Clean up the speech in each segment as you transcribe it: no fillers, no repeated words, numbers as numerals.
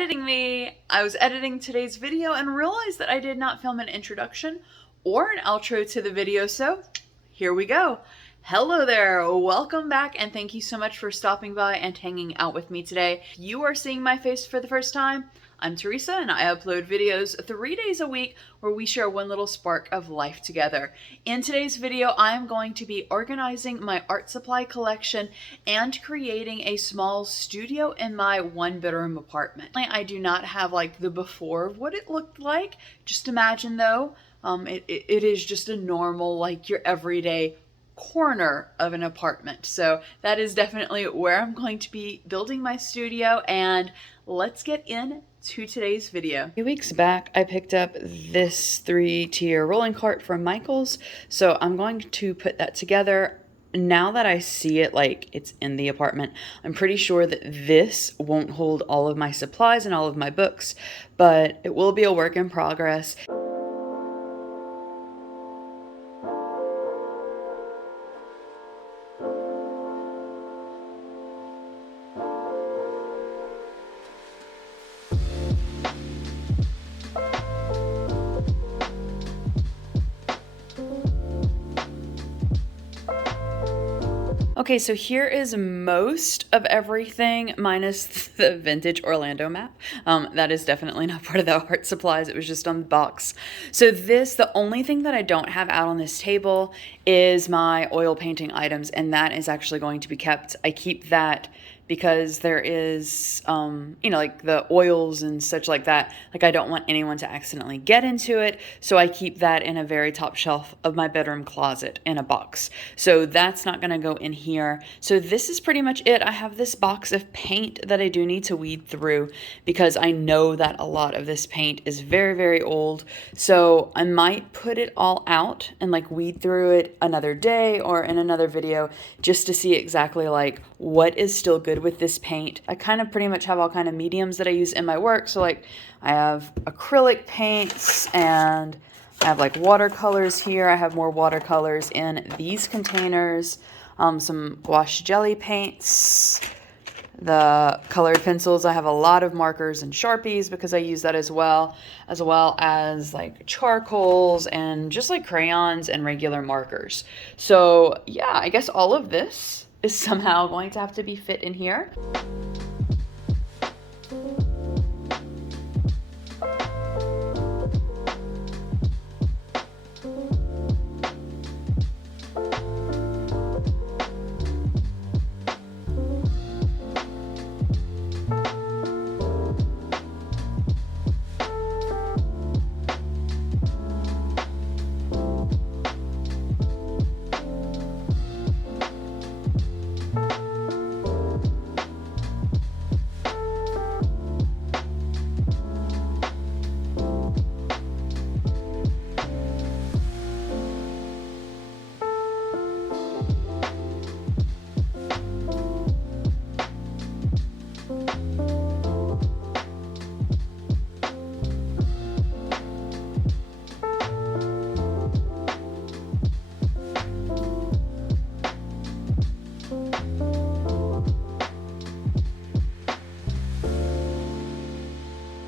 editing me. I was editing today's video and realized that I did not film an introduction or an outro to the video, so here we go. Hello there, welcome back, and thank you so much for stopping by and hanging out with me today. If you are seeing my face for the first time, I'm Teresa and I upload videos 3 days a week where we share one little spark of life together. In today's video, I'm going to be organizing my art supply collection and creating a small studio in my one-bedroom apartment. I do not have like the before of what it looked like. Just imagine though, it is just a normal, like your everyday corner of an apartment. So that is definitely where I'm going to be building my studio, and let's get into today's video. A few weeks back, I picked up this 3-tier rolling cart from Michael's, so I'm going to put that together. Now that I see it like it's in the apartment, I'm pretty sure that this won't hold all of my supplies and all of my books, but it will be a work in progress. Okay, so here is most of everything minus the vintage Orlando map. That is definitely not part of the art supplies. It was just on the box. So the only thing that I don't have out on this table is my oil painting items, and that is actually going to be kept. I keep that because there is, like the oils and such like that. Like I don't want anyone to accidentally get into it. So I keep that in a very top shelf of my bedroom closet in a box. So that's not gonna go in here. So this is pretty much it. I have this box of paint that I do need to weed through because I know that a lot of this paint is very, very old. So I might put it all out and like weed through it another day or in another video just to see exactly like what is still good with this paint. I kind of pretty much have all kind of mediums that I use in my work. So like I have acrylic paints and I have like watercolors here. I have more watercolors in these containers, some gouache jelly paints, the colored pencils. I have a lot of markers and sharpies because I use that as well as like charcoals and just like crayons and regular markers. So yeah, I guess all of this is somehow going to have to be fit in here.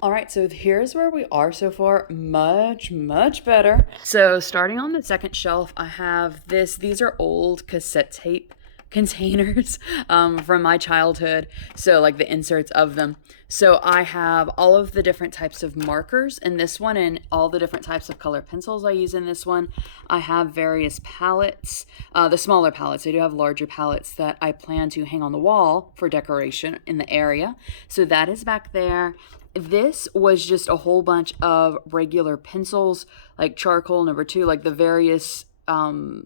All right, so here's where we are so far. Much, much better. So starting on the second shelf, I have these are old cassette tape containers from my childhood. So like the inserts of them. So I have all of the different types of markers in this one and all the different types of color pencils I use in this one. I have various palettes, the smaller palettes. I do have larger palettes that I plan to hang on the wall for decoration in the area. So that is back there. This was just a whole bunch of regular pencils, like charcoal number 2, like the various hard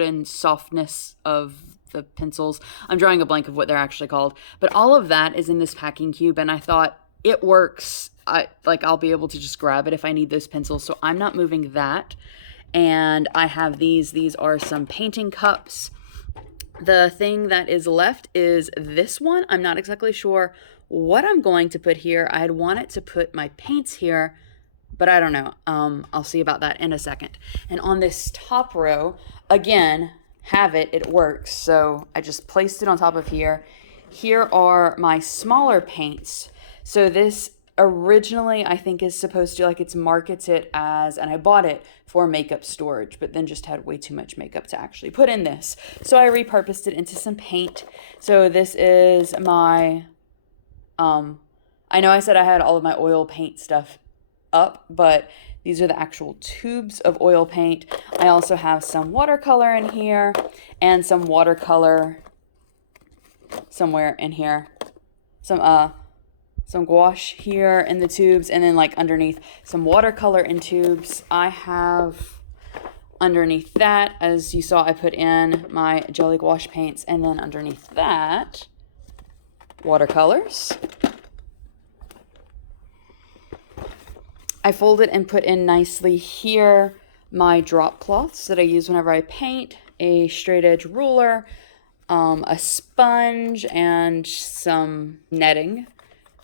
and softness of the pencils. I'm drawing a blank of what they're actually called, but all of that is in this packing cube, and I thought it works. I'll be able to just grab it if I need those pencils, so I'm not moving that. And I have these are some painting cups. The thing that is left is this one. I'm not exactly sure what I'm going to put here. I had wanted to put my paints here, but I don't know. I'll see about that in a second. And on this top row, again, it works. So I just placed it on top of here. here are my smaller paints. So this originally I think is supposed to, like, it's markets it as, and I bought it for makeup storage, but then just had way too much makeup to actually put in this. So I repurposed it into some paint. So this is my, I know I said I had all of my oil paint stuff up, but these are the actual tubes of oil paint. I also have some watercolor in here and some watercolor somewhere in here. Some gouache here in the tubes, and then like underneath some watercolor in tubes. I have underneath that, as you saw, I put in my jelly gouache paints, and then underneath that, watercolors. I folded and put in nicely here my drop cloths that I use whenever I paint, a straight edge ruler, a sponge, and some netting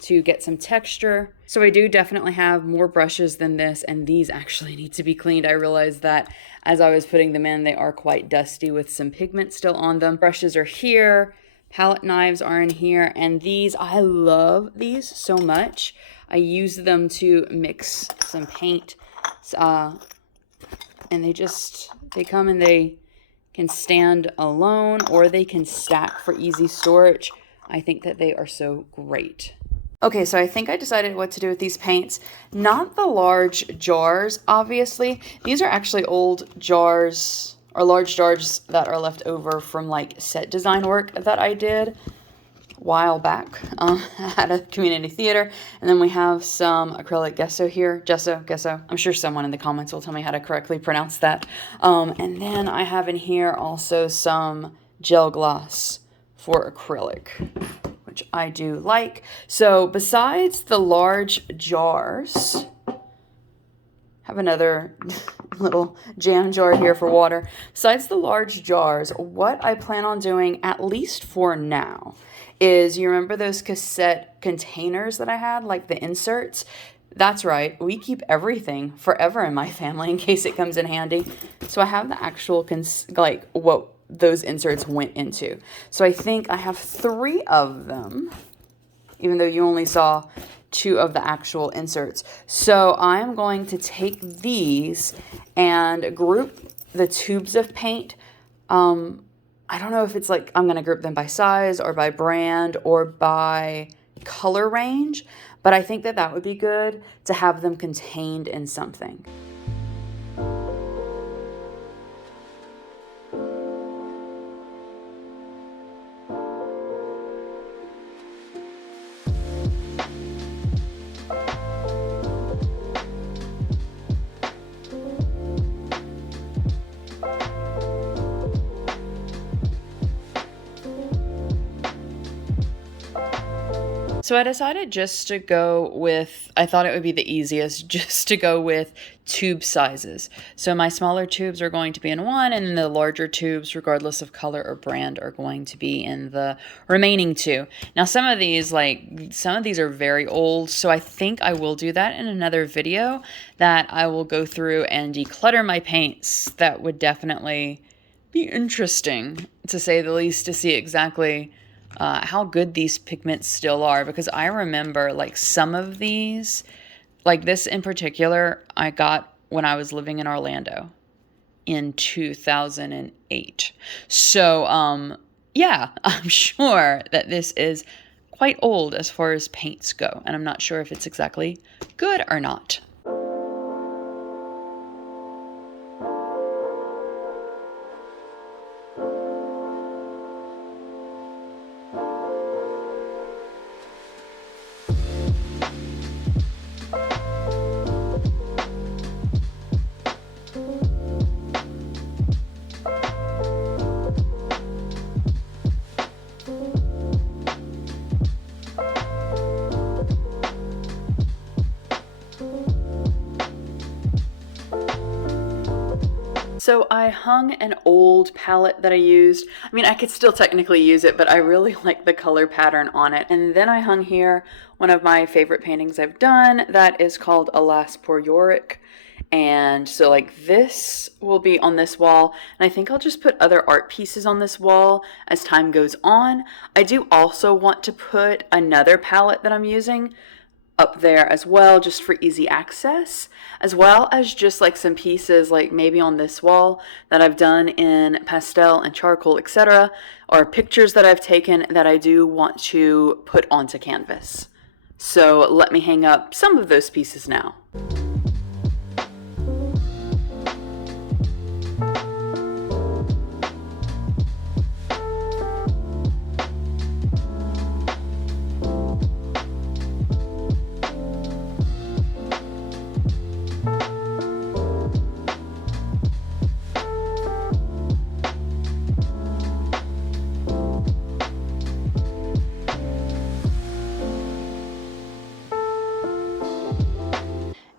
to get some texture. So I do definitely have more brushes than this, and these actually need to be cleaned. I realized that as I was putting them in, they are quite dusty with some pigment still on them. Brushes are here, palette knives are in here, and these, I love these so much. I use them to mix some paint, and they come and they can stand alone, or they can stack for easy storage. I think that they are so great. Okay, so I think I decided what to do with these paints. Not the large jars, obviously. These are actually old jars, or large jars that are left over from like set design work that I did a while back at a community theater. And then we have some acrylic gesso here. Gesso. I'm sure someone in the comments will tell me how to correctly pronounce that. And then I have in here also some gel gloss for acrylic, which I do like. So besides the large jars, have another little jam jar here for water. Besides the large jars, what I plan on doing, at least for now, is, you remember those cassette containers that I had, like the inserts? That's right, we keep everything forever in my family in case it comes in handy. So I have the actual, what those inserts went into. So I think I have 3 of them, even though you only saw 2 of the actual inserts. So I'm going to take these and group the tubes of paint. I don't know if it's like, I'm going to group them by size or by brand or by color range, but I think that that would be good to have them contained in something. So I decided just to go with, I thought it would be the easiest just to go with tube sizes. So my smaller tubes are going to be in one, and then the larger tubes, regardless of color or brand, are going to be in the remaining 2. Now some of these are very old, so I think I will do that in another video, that I will go through and declutter my paints. That would definitely be interesting, to say the least, to see exactly how good these pigments still are, because I remember like some of these, like this in particular, I got when I was living in Orlando in 2008. So yeah, I'm sure that this is quite old as far as paints go, and I'm not sure if it's exactly good or not. So I hung an old palette that I used. I mean, I could still technically use it, but I really like the color pattern on it. And then I hung here one of my favorite paintings I've done that is called Alas Poor Yorick. And so like this will be on this wall, and I think I'll just put other art pieces on this wall as time goes on. I do also want to put another palette that I'm using up there as well, just for easy access, as well as just like some pieces like maybe on this wall that I've done in pastel and charcoal, etc., or pictures that I've taken that I do want to put onto canvas. So let me hang up some of those pieces now.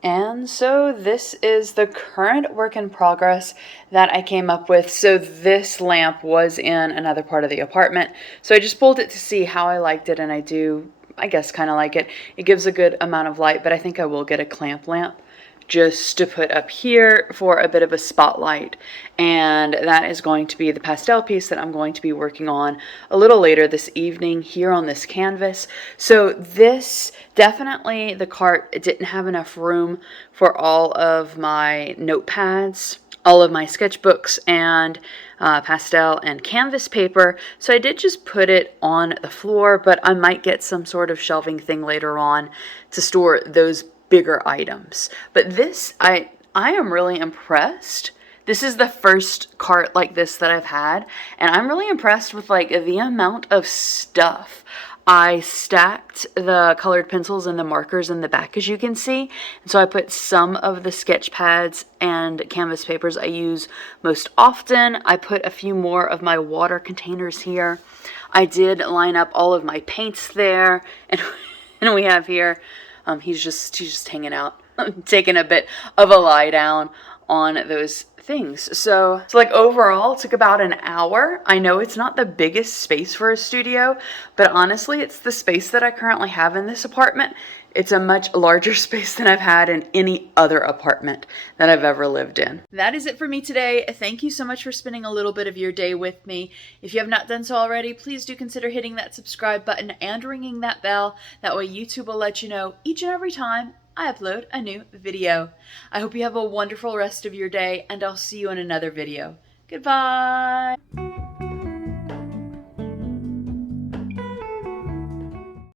And so this is the current work in progress that I came up with. So this lamp was in another part of the apartment. So I just pulled it to see how I liked it, and I do, I guess, kind of like it. It gives a good amount of light, but I think I will get a clamp lamp just to put up here for a bit of a spotlight. And that is going to be the pastel piece that I'm going to be working on a little later this evening here on this canvas. So this definitely, the cart, it didn't have enough room for all of my notepads, all of my sketchbooks, and pastel and canvas paper. So I did just put it on the floor, but I might get some sort of shelving thing later on to store those bigger items. But this, I am really impressed. This is the first cart like this that I've had, and I'm really impressed with like the amount of stuff. I stacked the colored pencils and the markers in the back, as you can see. And so I put some of the sketch pads and canvas papers I use most often. I put a few more of my water containers here. I did line up all of my paints there, and we have here, he's just hanging out, taking a bit of a lie down on those things. So like overall it took about an hour. I know it's not the biggest space for a studio, but honestly it's the space that I currently have in this apartment. It's a much larger space than I've had in any other apartment that I've ever lived in. That is it for me today. Thank you so much for spending a little bit of your day with me. If you have not done so already, please do consider hitting that subscribe button and ringing that bell. That way YouTube will let you know each and every time I upload a new video. I hope you have a wonderful rest of your day, and I'll see you in another video. Goodbye!